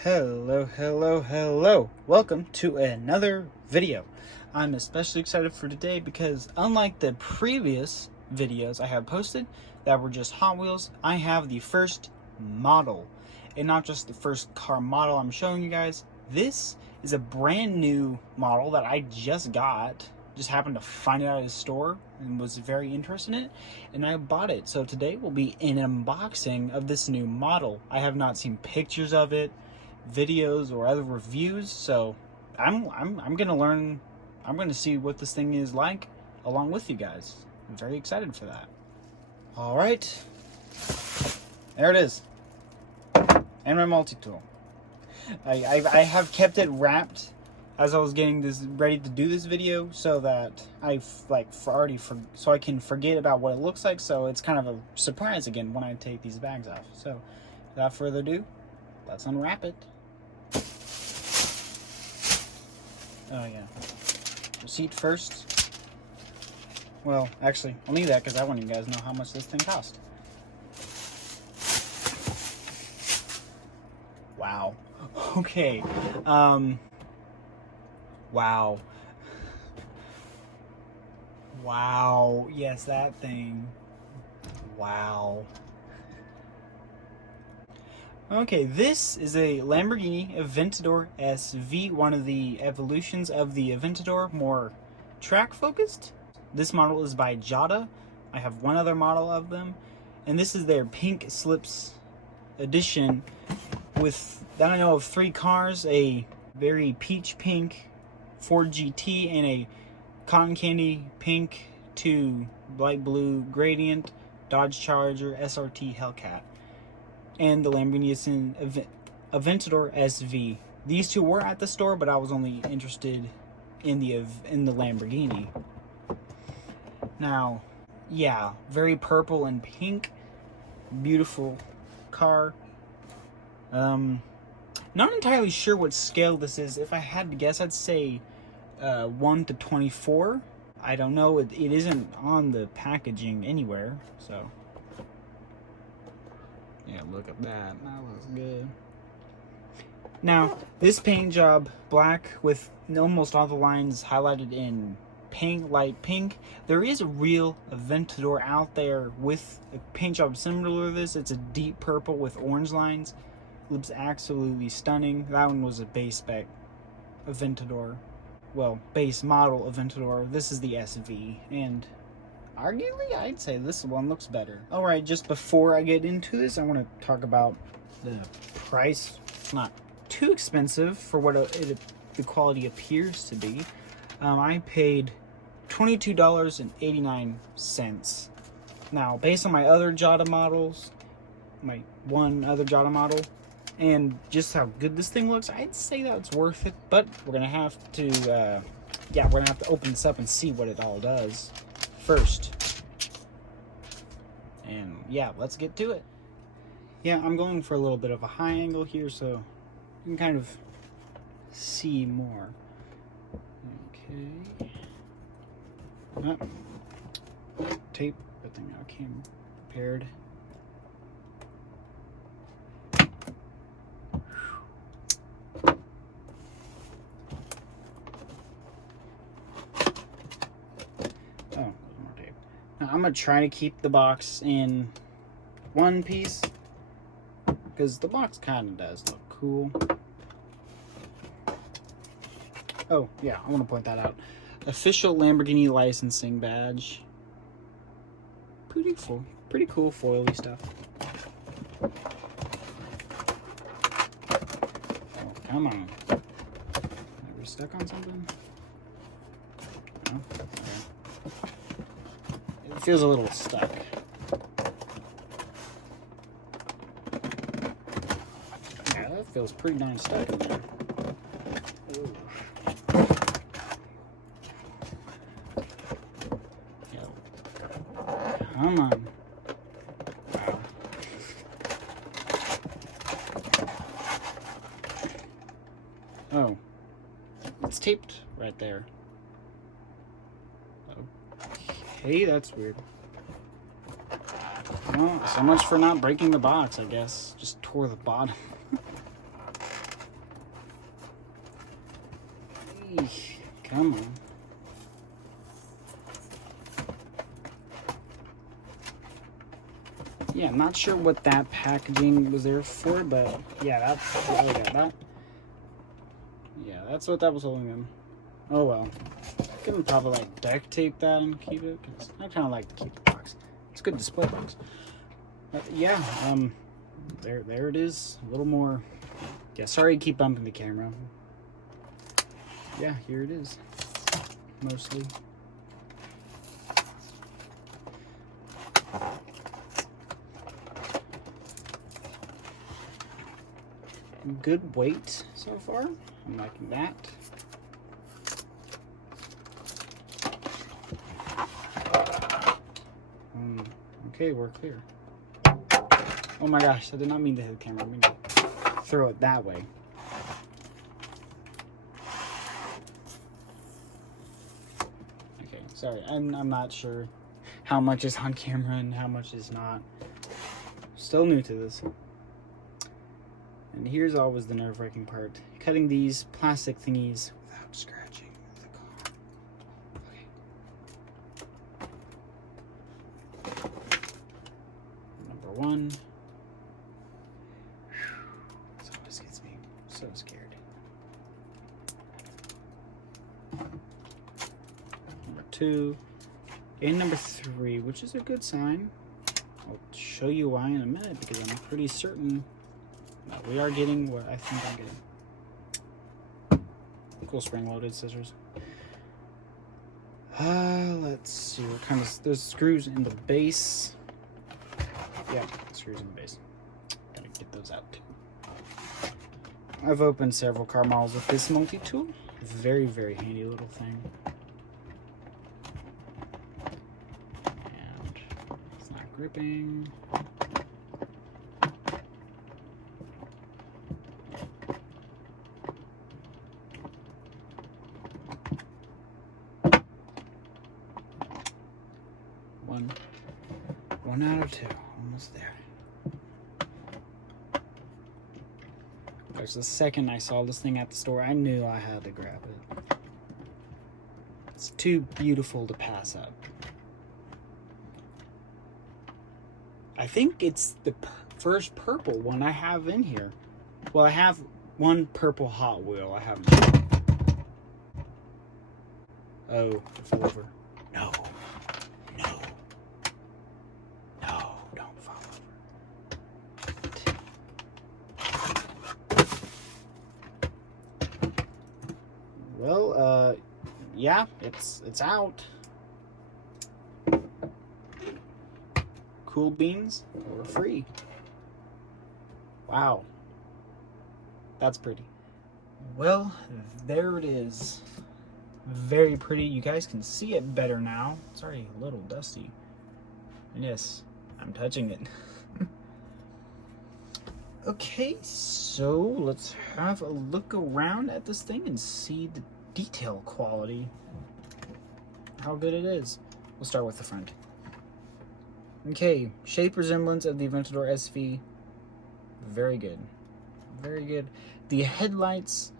Hello. Welcome to another video. I'm especially excited for today because unlike the previous videos I have posted that were just Hot Wheels, I have the first model. And not just the first car model I'm showing you guys. This is a brand new model that I just got. Just happened to find it at a store and was very interested in it, and I bought it. So today will be an unboxing of this new model. I have not seen pictures of it, videos, or other reviews, so I'm gonna learn. I'm gonna see what this thing is like along with you guys. I'm very excited for that. All right, there it is, and my multi-tool. I have kept it wrapped as I was getting this ready to do this video, so that so I can forget about what it looks like. So it's kind of a surprise again when I take these bags off. So without further ado, let's unwrap it. Oh yeah, receipt first. Well, actually, I'll leave that because I want you guys to know how much this thing cost. Wow. Okay. Wow. Wow. Yes, that thing. Wow. Okay, this is a Lamborghini Aventador SV, one of the evolutions of the Aventador, more track focused. This model is by Jada. I have one other model of them, and this is their pink slips edition with, I don't know, of 3 cars, a very peach pink Ford GT and a cotton candy pink to light blue gradient Dodge Charger SRT Hellcat, and the Lamborghini Aventador SV. These two were at the store, but I was only interested in the Lamborghini. Now, yeah, very purple and pink, beautiful car. Not entirely sure what scale this is. If I had to guess, I'd say 1 to 24. I don't know. It isn't on the packaging anywhere, so. Yeah, look at that. That looks good. Now, this paint job, black with almost all the lines highlighted in pink, light pink. There is a real Aventador out there with a paint job similar to this. It's a deep purple with orange lines. Looks absolutely stunning. That one was a base spec Aventador. Well, base model Aventador. This is the SV, and arguably, I'd say this one looks better. Alright, just before I get into this, I want to talk about the price. It's not too expensive for what the quality appears to be. I paid $22.89. Now, based on my other Jada models, my one other Jada model, and just how good this thing looks, I'd say that it's worth it. But we're gonna have to, we're gonna have to open this up and see what it all does first. And yeah, let's get to it. Yeah, I'm going for a little bit of a high angle here, so you can kind of see more. Okay. Tape. Good thing I came prepared. I'm going to try to keep the box in one piece because the box kind of does look cool. Oh, yeah, I want to point that out. Official Lamborghini licensing badge. Pretty cool foily stuff. Oh, come on. Are we stuck on something? No? Okay. It feels a little stuck. Yeah, that feels pretty darn stuck in there. Ooh. Yeah. Come on. Wow. Oh. It's taped right there. Okay, that's weird. Well, so much for not breaking the box, I guess. Just tore the bottom. Eesh, come on. Yeah, I'm not sure what that packaging was there for, but yeah, that's what that was holding them. Oh well. I can probably like duct tape that and keep it, because I kind of like to keep the box. It's a good display box. But yeah, there it is. A little more. Yeah, sorry to keep bumping the camera. Yeah, here it is. Mostly. Good weight so far. I'm liking that. Okay, we're clear. Oh my gosh, I did not mean to hit the camera. I mean to throw it that way. Okay, sorry. I'm not sure how much is on camera and how much is not. Still new to this. And here's always the nerve-wracking part. Cutting these plastic thingies without scratching the car. Okay. Number one. This always gets me so scared. Number two. And number three, which is a good sign. I'll show you why in a minute, because I'm pretty certain we are getting what I think I'm getting. Cool spring-loaded scissors. Let's see what kind of. There's screws in the base. Yeah, screws in the base. Gotta get those out too. I've opened several car models with this multi-tool. Very, very handy little thing. And it's not gripping. One out of two, almost there. There's the second I saw this thing at the store, I knew I had to grab it. It's too beautiful to pass up. I think it's the first purple one I have in here. Well, I have one purple Hot Wheel. I haven't. Oh, it fell over. No. Well, yeah, it's out. Cool beans were free. Wow. That's pretty. Well, there it is. Very pretty. You guys can see it better now. It's already a little dusty. And yes, I'm touching it. Okay, so let's have a look around at this thing and see the detail quality. How good it is. We'll start with the front. Okay, shape resemblance of the Aventador SV. Very good. Very good. The headlights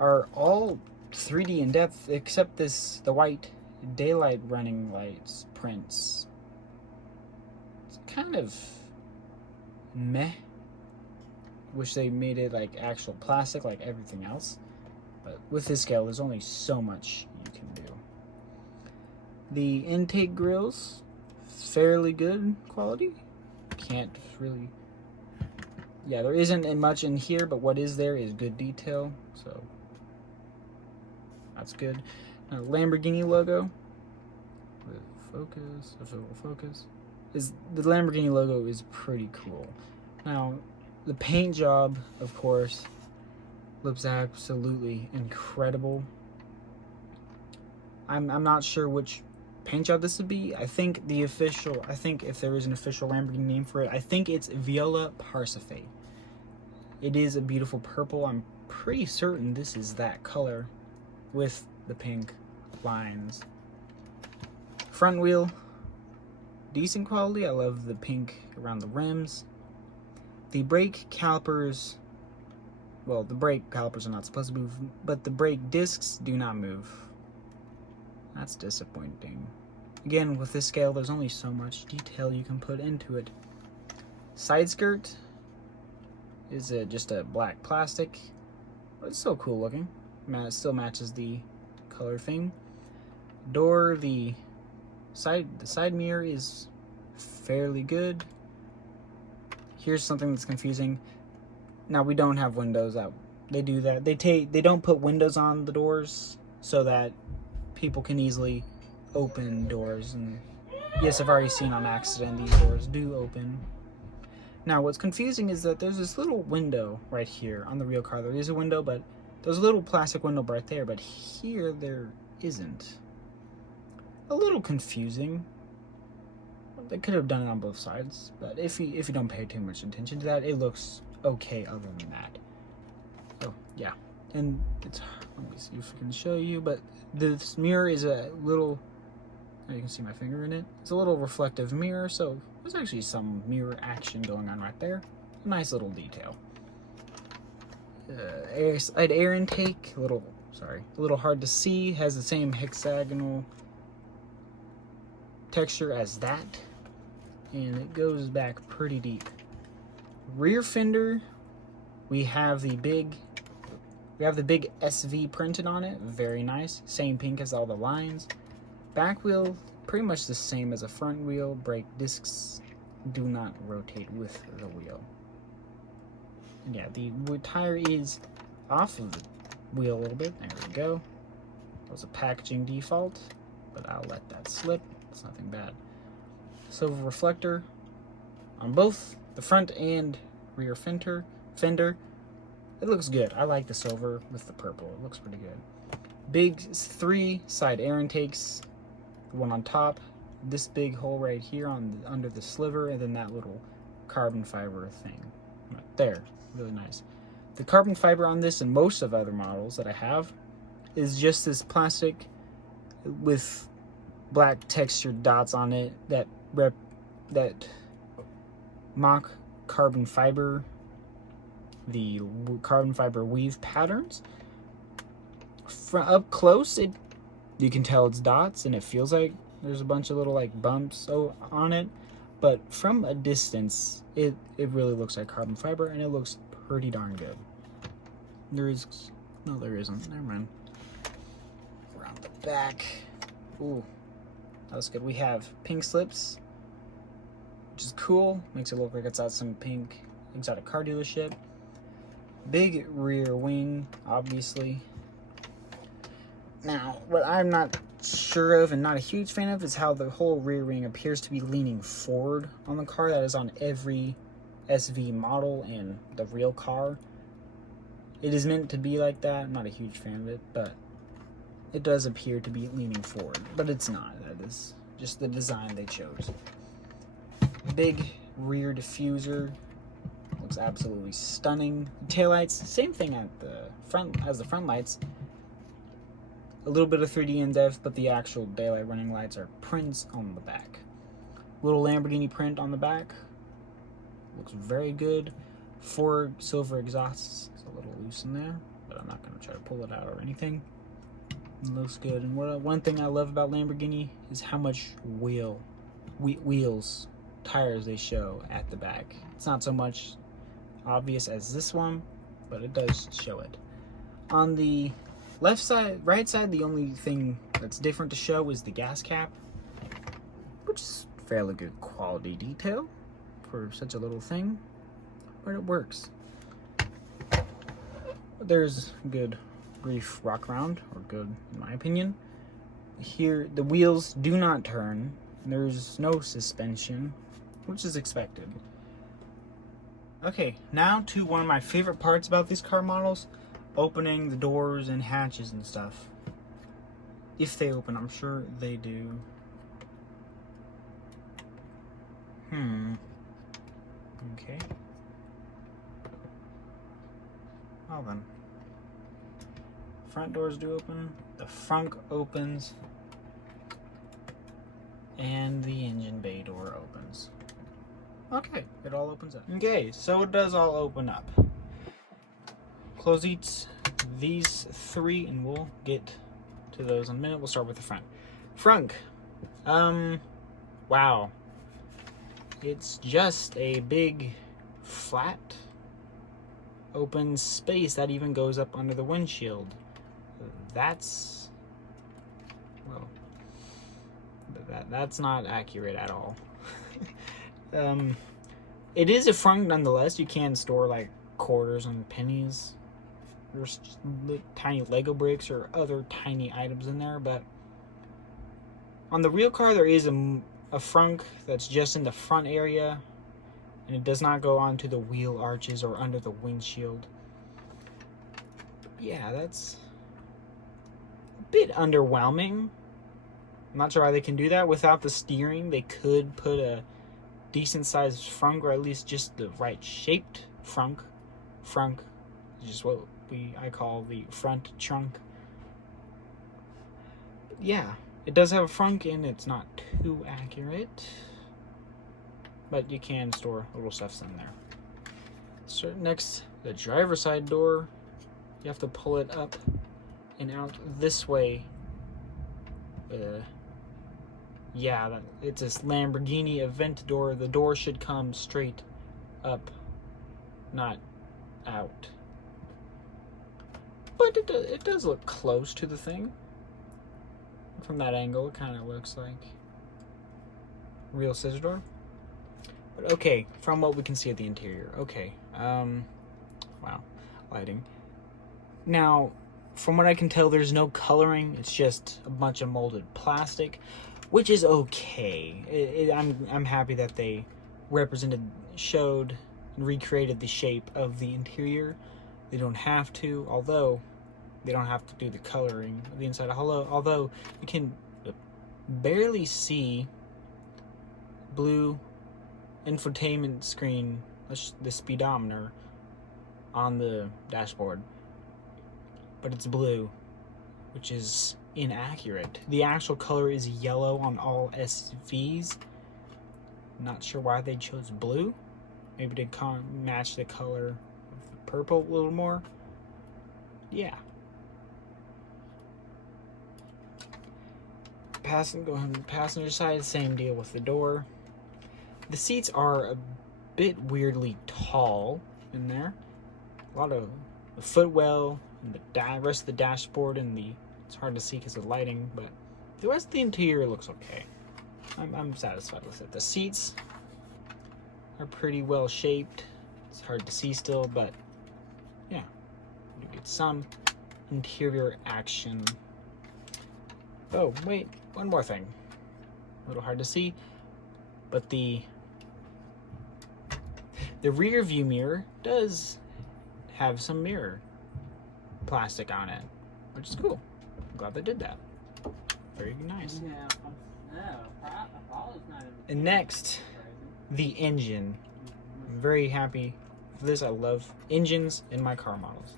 are all 3D in depth, except the white daylight running lights prints. It's kind of meh. Wish they made it like actual plastic like everything else. But with this scale, there's only so much you can do. The intake grills, fairly good quality. Can't really. Yeah, there isn't much in here, but what is there is good detail. So that's good. Lamborghini logo with focus, if it will focus. The Lamborghini logo is pretty cool. Now, the paint job, of course, looks absolutely incredible. I'm not sure which paint job this would be. I think if there is an official Lamborghini name for it, I think it's Viola Parsifae. It is a beautiful purple. I'm pretty certain this is that color with the pink lines. Front wheel, decent quality. I love the pink around the rims. The brake calipers well, the brake calipers are not supposed to move, but the brake discs do not move. That's disappointing. Again, with this scale, there's only so much detail you can put into it. Side skirt is just a black plastic, but it's still cool looking. It still matches the color theme. Door, the side mirror is fairly good. Here's something that's confusing. Now, we don't have windows out. They do that. They don't put windows on the doors so that people can easily open doors. And yes, I've already seen on accident these doors do open. Now, what's confusing is that there's this little window right here on the real car. There is a window, but there's a little plastic window right there, but here there isn't. A little confusing. They could have done it on both sides, but if you don't pay too much attention to that, it looks okay other than that. So yeah, and it's, let me see if I can show you, but this mirror is a little, you can see my finger in it. It's a little reflective mirror, so there's actually some mirror action going on right there. A nice little detail. Side air intake, a little hard to see. Has the same hexagonal texture as that, and it goes back pretty deep. Rear fender, we have the big SV printed on it. Very nice. Same pink as all the lines. Back wheel, pretty much the same as a front wheel. Brake discs do not rotate with the wheel. And yeah, the tire is off of the wheel a little bit. There we go. That was a packaging default, but I'll let that slip. It's nothing bad. Silver reflector on both the front and rear fender. It looks good. I like the silver with the purple. It looks pretty good. Big 3 side air intakes. The one on top, this big hole right here under the sliver, and then that little carbon fiber thing right there. Really nice. The carbon fiber on this and most of other models that I have is just this plastic with black textured dots on it that mock carbon fiber, the carbon fiber weave patterns. From up close, you can tell it's dots, and it feels like there's a bunch of little like bumps on it. But from a distance, it really looks like carbon fiber, and it looks pretty darn good. There isn't. Never mind. Around the back. Ooh, that was good. We have pink slips, which is cool. Makes it look like it's at some pink exotic car dealership. Big rear wing, obviously. Now, what I'm not sure of and not a huge fan of is how the whole rear wing appears to be leaning forward on the car. That is on every SV model and the real car. It is meant to be like that. I'm not a huge fan of it, but it does appear to be leaning forward. But it's not. That is just the design they chose. Big rear diffuser. Looks absolutely stunning. Taillights, same thing at the front as the front lights. A little bit of 3D in-depth, but the actual daylight running lights are prints on the back. Little Lamborghini print on the back. Looks very good. 4 silver exhausts. It's a little loose in there, but I'm not going to try to pull it out or anything. It looks good. And one thing I love about Lamborghini is how much wheels, tires they show at the back. It's not so much obvious as this one, but it does show it. On the right side, the only thing that's different to show is the gas cap, which is fairly good quality detail for such a little thing, but it works. There's good brief rock around, or good in my opinion. Here, the wheels do not turn. There's no suspension, which is expected. Okay, now to one of my favorite parts about these car models. Opening the doors and hatches and stuff. If they open, I'm sure they do. Okay. Well then. Front doors do open. The frunk opens. And the engine bay door opens. Okay, it all opens up. Okay, so it does all open up. closets, these three, and we'll get to those in a minute. We'll start with the front. Frunk. Wow. It's just a big, flat, open space that even goes up under the windshield. That's, well, that's not accurate at all. It is a frunk nonetheless. You can store like quarters and pennies. There's just tiny Lego bricks or other tiny items in there, but on the real car there is a frunk that's just in the front area, and it does not go onto the wheel arches or under the windshield. Yeah, that's a bit underwhelming. I'm not sure how they can do that without the steering. They could put a decent sized frunk, or at least just the right shaped frunk. Frunk is just what I call the front trunk. Yeah, it does have a frunk, and it's not too accurate, but you can store little stuffs in there. So next, the driver's side door, you have to pull it up and out this way. Yeah, it's this Lamborghini Aventador. The door should come straight up, not out. But it does look close to the thing. From that angle, it kind of looks like real scissor door. But okay, from what we can see at the interior. Okay, wow, lighting. Now, from what I can tell, there's no coloring. It's just a bunch of molded plastic, which is okay. I'm happy that they showed and recreated the shape of the interior. They don't have to, although they don't have to do the coloring of the inside. Although you can barely see blue infotainment screen, the speedometer on the dashboard, but it's blue, which is inaccurate. The actual color is yellow on all SVs. Not sure why they chose blue. Maybe to match the color of the purple a little more. Yeah. Passenger side, same deal with the door. The seats are a bit weirdly tall in there. A lot of the footwell and the rest of the dashboard, and it's hard to see because of lighting, but the rest of the interior looks okay. I'm satisfied with it. The seats are pretty well shaped. It's hard to see still, but yeah, you get some interior action. Oh, wait, one more thing. A little hard to see, but the rear view mirror does have some mirror plastic on it, which is cool. I'm glad they did that. Very nice. And next, the engine. I'm very happy for this. I love engines in my car models.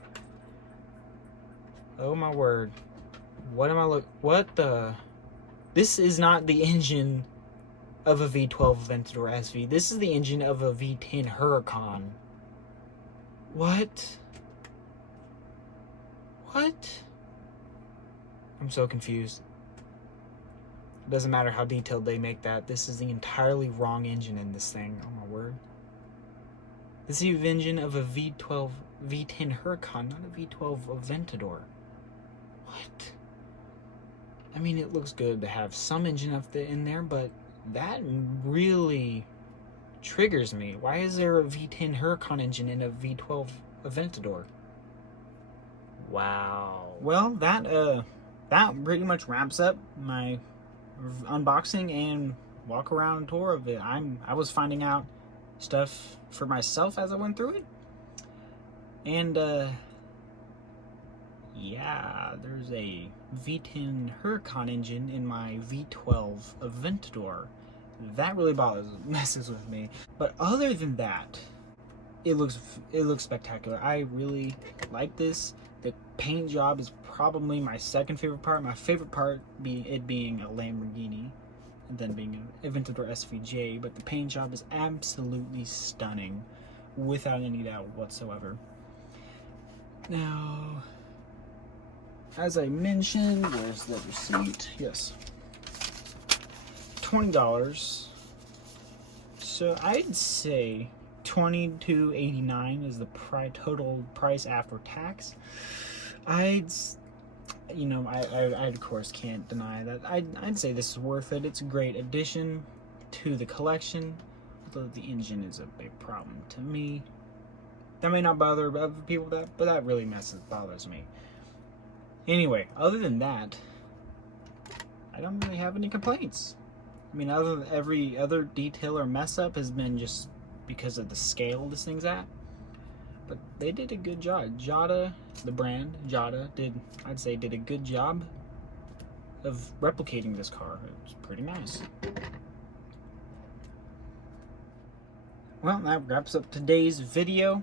Oh my word. What the? This is not the engine of a V12 Aventador SV. This is the engine of a V10 Huracan. What? What? I'm so confused. It doesn't matter how detailed they make that. This is the entirely wrong engine in this thing. Oh my word. This is the engine of a V10 Huracan, not a V12 Aventador. What? I mean, it looks good to have some engine in there, but that really triggers me. Why is there a V10 Huracan engine in a V12 Aventador? Wow. Well, that pretty much wraps up my unboxing and walk around tour of it. I was finding out stuff for myself as I went through it, and yeah, there's a V10 Huracan engine in my V12 Aventador. That really messes with me. But other than that, it looks spectacular. I really like this. The paint job is probably my second favorite part. My favorite part being a Lamborghini, and then being an Aventador SVJ. But the paint job is absolutely stunning, without any doubt whatsoever. Now, as I mentioned, where's the receipt? Yes, $20. So I'd say $22.89 is the total price after tax. I of course can't deny that. I'd say this is worth it. It's a great addition to the collection, although the engine is a big problem to me. That may not bother other people, but that really bothers me. Anyway, other than that, I don't really have any complaints. I mean, other than every other detail or mess up has been just because of the scale this thing's at. But they did a good job. Jada, the brand, I'd say did a good job of replicating this car. It's pretty nice. Well, that wraps up today's video.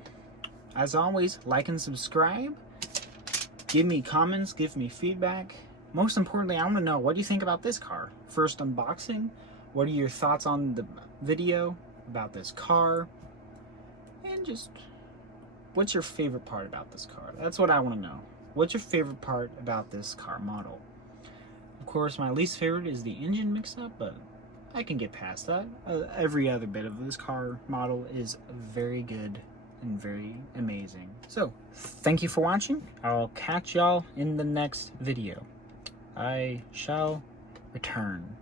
As always, like and subscribe. Give me comments, give me feedback. Most importantly, I want to know, what do you think about this car? First unboxing. What are your thoughts on the video about this car? And just, what's your favorite part about this car? That's what I want to know. What's your favorite part about this car model? Of course, my least favorite is the engine mix-up, but I can get past that. Every other bit of this car model is very good and very amazing. So, thank you for watching. I'll catch y'all in the next video. I shall return.